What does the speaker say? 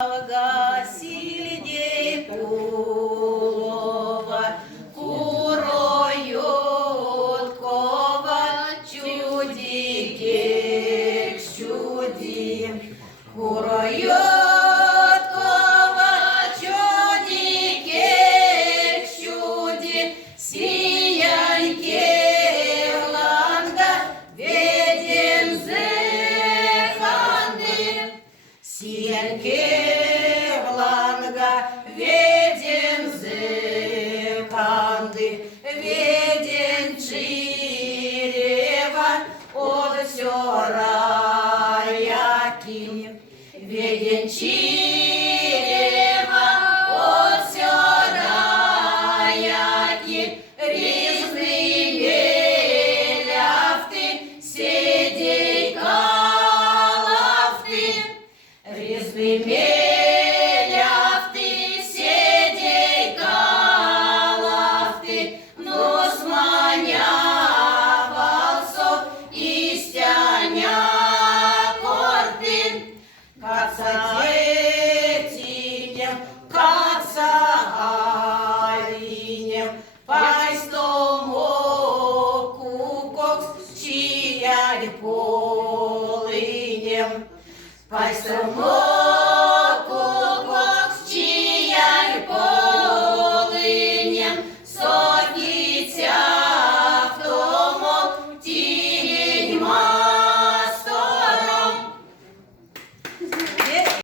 Гасильдей Кулова, куроют кова, чудики, чуди, куроют кова, чудики, чуди, сияньке ланга, веден зеханды, сияньке веден зеканды, веден чирева от сёраяки, веден чирева от сёраяки, різний меляфты, седей калафты, різний меляфты, Кацаэтинем, кацаалинем, пайстомо кукокс, чияль полынем, пайстомо